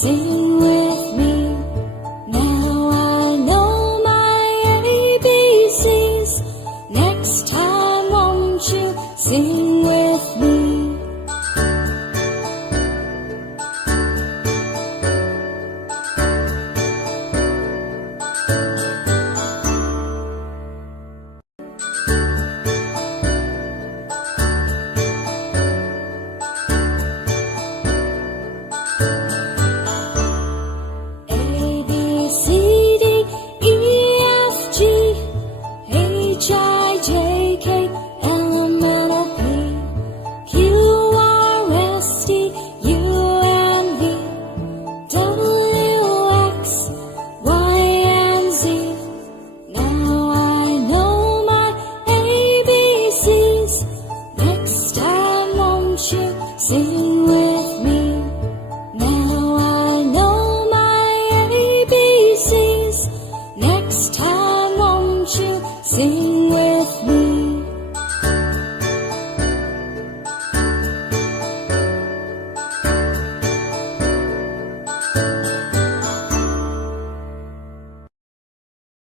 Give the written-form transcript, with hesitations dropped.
Sing with me. Now I know my ABCs. Next time won't you sing with me? Sing with me. Now I know my ABCs. Next time won't you sing with me?